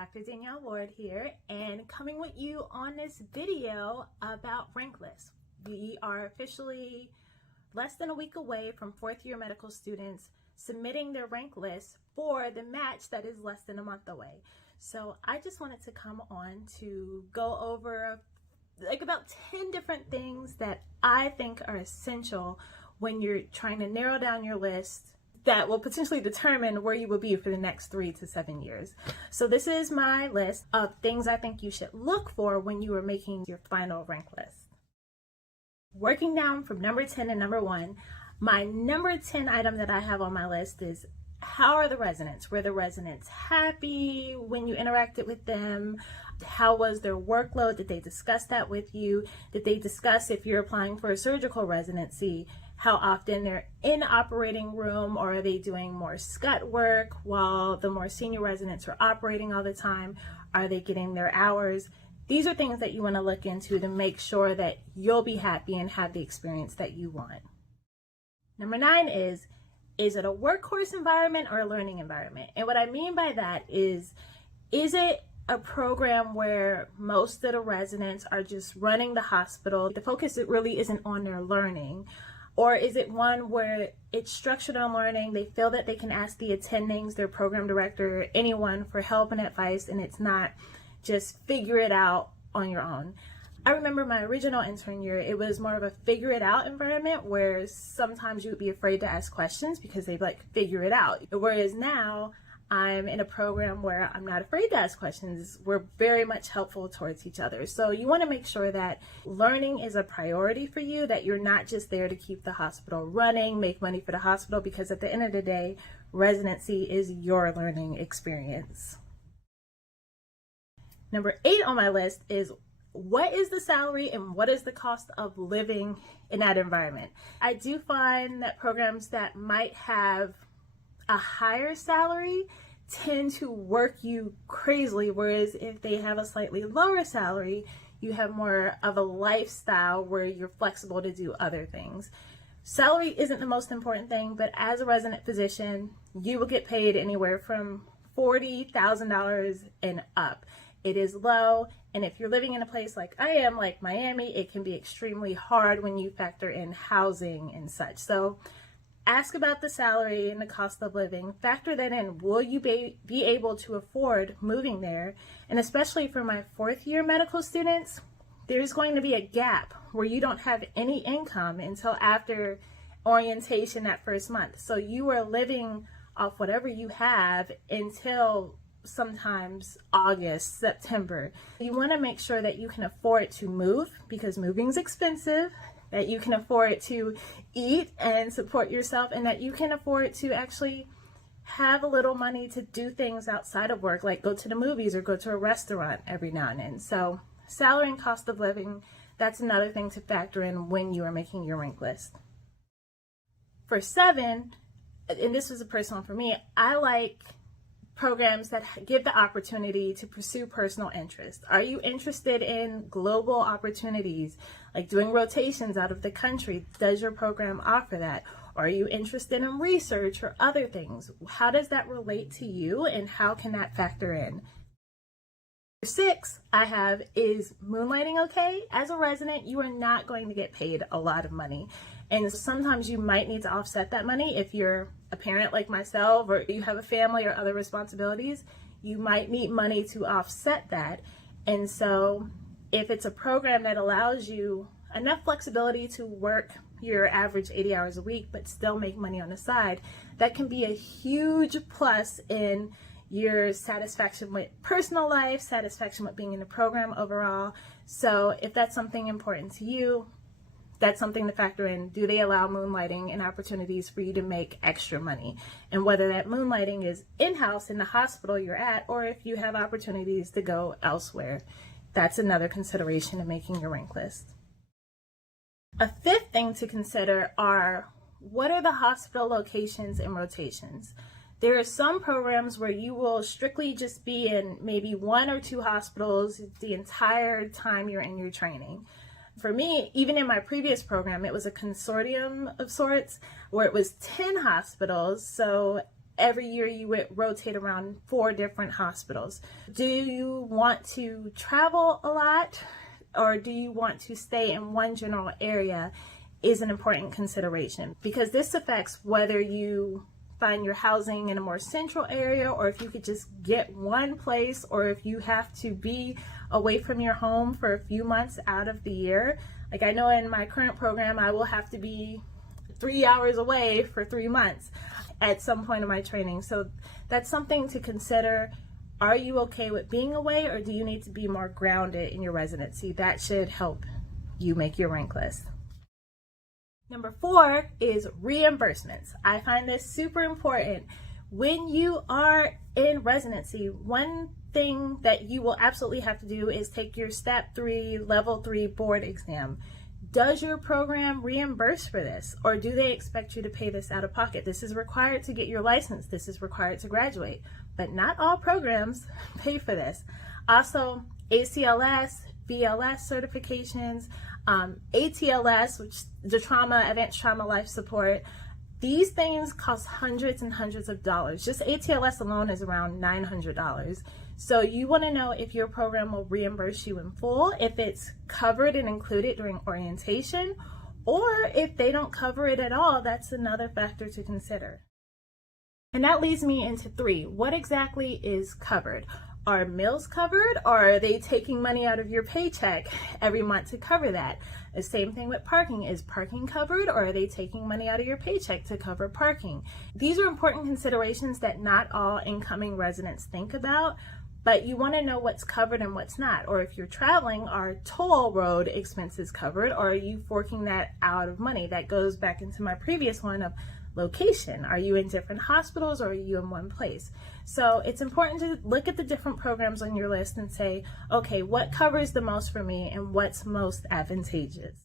Dr. Danielle Ward here, and coming with you on this video about rank lists. We are officially less than a week away from fourth year medical students submitting their rank list for the match that is less than a month away. So I just wanted to come on to go over about 10 different things that I think are essential when you're trying to narrow down your list that will potentially determine where you will be for the next 3 to 7 years. So this is my list of things I think you should look for when you are making your final rank list. Working down from number 10 to number 1, my number 10 item that I have on my list is how are the residents? Were the residents happy when you interacted with them? How was their workload? Did they discuss that with you? Did they discuss if you're applying for a surgical residency, how often they're in the operating room, or are they doing more scut work while the more senior residents are operating all the time? Are they getting their hours? These are things that you want to look into to make sure that you'll be happy and have the experience that you want. Number 9 is it a workhorse environment or a learning environment? And what I mean by that is it a program where most of the residents are just running the hospital? The focus really isn't on their learning. Or is it one where it's structured on learning? They feel that they can ask the attendings, their program director, anyone for help and advice, and it's not just figure it out on your own. I remember my original intern year, it was more of a figure it out environment where sometimes you would be afraid to ask questions because they'd figure it out. Whereas now I'm in a program where I'm not afraid to ask questions. We're very much helpful towards each other. So you want to make sure that learning is a priority for you, that you're not just there to keep the hospital running, make money for the hospital, because at the end of the day, residency is your learning experience. Number 8 on my list is what is the salary and what is the cost of living in that environment? I do find that programs that might have a higher salary tend to work you crazily, whereas if they have a slightly lower salary, you have more of a lifestyle where you're flexible to do other things. Salary isn't the most important thing, but as a resident physician, you will get paid anywhere from $40,000 and up. It is low, and if you're living in a place like I am, like Miami, it can be extremely hard when you factor in housing and such. So ask about the salary and the cost of living. Factor that in. Will you be able to afford moving there? And especially for my fourth year medical students, there's going to be a gap where you don't have any income until after orientation that first month. So you are living off whatever you have until sometimes August, September. You want to make sure that you can afford to move, because moving's expensive, that you can afford to eat and support yourself, and that you can afford to actually have a little money to do things outside of work, like go to the movies or go to a restaurant every now and then. So salary and cost of living, that's another thing to factor in when you are making your rank list. For 7, and this was a personal for me, I like programs that give the opportunity to pursue personal interests. Are you interested in global opportunities, like doing rotations out of the country? Does your program offer that? Or are you interested in research or other things? How does that relate to you, and how can that factor in? 6 I have is moonlighting okay? As a resident, you are not going to get paid a lot of money. And sometimes you might need to offset that money if you're a parent like myself, or you have a family or other responsibilities. You might need money to offset that. And so if it's a program that allows you enough flexibility to work your average 80 hours a week but still make money on the side, that can be a huge plus in your satisfaction with personal life, satisfaction with being in the program overall. So if that's something important to you, that's something to factor in. Do they allow moonlighting and opportunities for you to make extra money? And whether that moonlighting is in-house in the hospital you're at, or if you have opportunities to go elsewhere, that's another consideration in making your rank list. A 5th thing to consider are, what are the hospital locations and rotations? There are some programs where you will strictly just be in maybe 1 or 2 hospitals the entire time you're in your training. For me, even in my previous program, it was a consortium of sorts where it was 10 hospitals. So every year you would rotate around 4 different hospitals? Do you want to travel a lot, or do you want to stay in one general area is an important consideration, because this affects whether you find your housing in a more central area, or if you could just get one place, or if you have to be away from your home for a few months out of the year. Like, I know in my current program, I will have to be 3 hours away for 3 months at some point in my training. So that's something to consider. Are you okay with being away, or do you need to be more grounded in your residency? That should help you make your rank list. Number 4 is reimbursements. I find this super important. When you are in residency, one thing that you will absolutely have to do is take your Step 3 Level 3 board exam. Does your program reimburse for this, or do they expect you to pay this out of pocket? This is required to get your license. This is required to graduate, but not all programs pay for this. Also, ACLS, BLS certifications, ATLS, which is the Advanced Trauma Life Support. These things cost hundreds and hundreds of dollars. Just ATLS alone is around $900. So you want to know if your program will reimburse you in full, if it's covered and included during orientation, or if they don't cover it at all. That's another factor to consider. And that leads me into 3. What exactly is covered? Are meals covered, or are they taking money out of your paycheck every month to cover that? The same thing with parking. Is parking covered, or are they taking money out of your paycheck to cover parking? These are important considerations that not all incoming residents think about, but you want to know what's covered and what's not. Or if you're traveling, are toll road expenses covered, or are you forking that out of money? That goes back into my previous one of location. Are you in different hospitals, or are you in one place? So it's important to look at the different programs on your list and say, okay, what covers the most for me and what's most advantageous?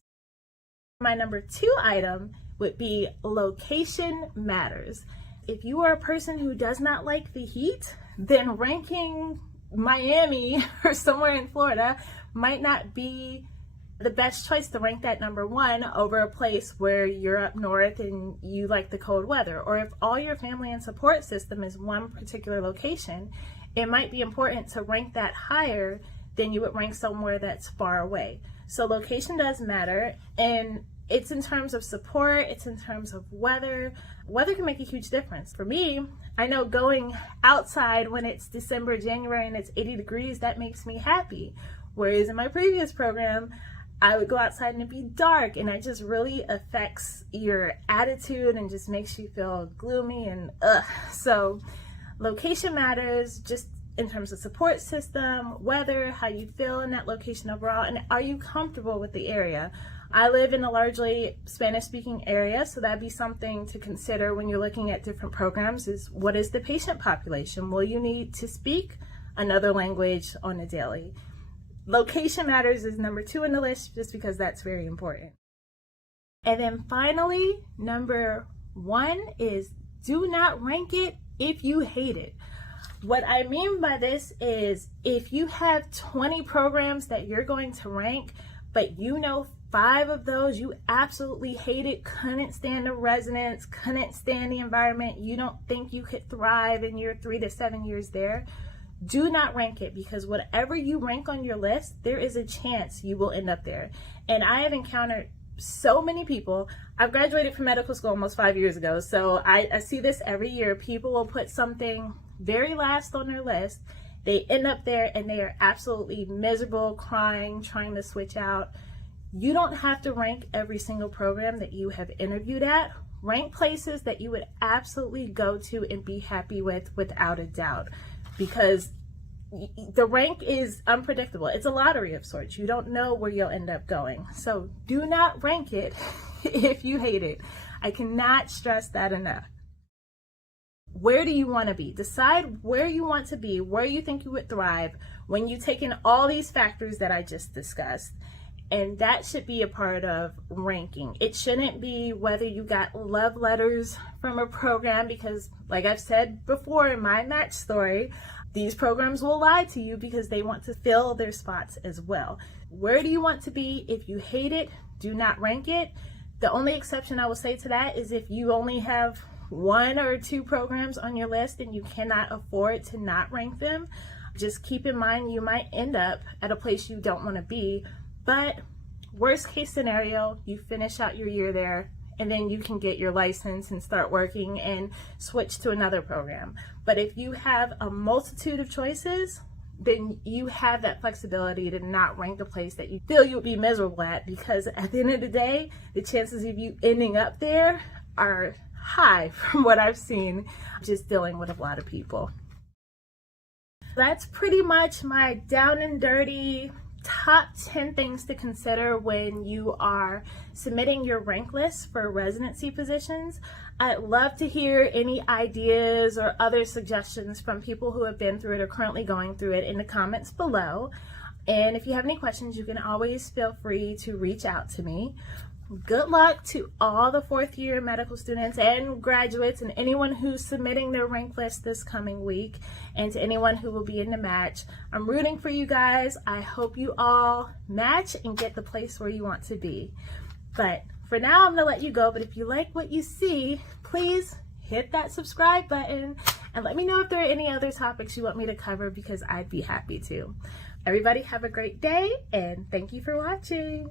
My number 2 item would be location matters. If you are a person who does not like the heat, then ranking Miami or somewhere in Florida might not be the best choice to rank that number 1 over a place where you're up north and you like the cold weather. Or if all your family and support system is one particular location, it might be important to rank that higher than you would rank somewhere that's far away. So location does matter, and it's in terms of support, it's in terms of weather. Weather can make a huge difference. For me, I know going outside when it's December, January, and it's 80 degrees, that makes me happy. Whereas in my previous program, I would go outside and it'd be dark, and it just really affects your attitude and just makes you feel gloomy and So location matters, just in terms of support system, weather, how you feel in that location overall, and are you comfortable with the area? I live in a largely Spanish-speaking area, so that'd be something to consider when you're looking at different programs. Is what is the patient population? Will you need to speak another language on a daily? Location matters is number 2 on the list, just because that's very important. And then finally, number 1 is do not rank it if you hate it. What I mean by this is if you have 20 programs that you're going to rank, but you know 5 of those you absolutely hated, couldn't stand the residents, couldn't stand the environment, you don't think you could thrive in your 3 to 7 years there, do not rank it, because whatever you rank on your list, there is a chance you will end up there. And I have encountered so many people. I've graduated from medical school almost 5 years ago, so I see this every year. People will put something very last on their list. They end up there and they are absolutely miserable, crying, trying to switch out. You don't have to rank every single program that you have interviewed at. Rank places that you would absolutely go to and be happy with without a doubt, because the rank is unpredictable. It's a lottery of sorts. You don't know where you'll end up going. So do not rank it if you hate it. I cannot stress that enough. Where do you want to be? Decide where you want to be, where you think you would thrive when you take in all these factors that I just discussed. And that should be a part of ranking. It shouldn't be whether you got love letters from a program, because like I've said before in my match story, these programs will lie to you because they want to fill their spots as well. Where do you want to be? If you hate it, do not rank it. The only exception I will say to that is if you only have one or two programs on your list and you cannot afford to not rank them, just keep in mind you might end up at a place you don't want to be, but worst case scenario, you finish out your year there and then you can get your license and start working and switch to another program. But if you have a multitude of choices, then you have that flexibility to not rank a place that you feel you would be miserable at, because at the end of the day, the chances of you ending up there are high from what I've seen just dealing with a lot of people. That's pretty much my down and dirty top 10 things to consider when you are submitting your rank list for residency positions. I'd love to hear any ideas or other suggestions from people who have been through it or currently going through it in the comments below. And if you have any questions, you can always feel free to reach out to me. Good luck to all the fourth year medical students and graduates and anyone who's submitting their rank list this coming week, and to anyone who will be in the match. I'm rooting for you guys. I hope you all match and get the place where you want to be. But for now, I'm gonna let you go, but if you like what you see, please hit that subscribe button and let me know if there are any other topics you want me to cover, because I'd be happy to. Everybody have a great day and thank you for watching.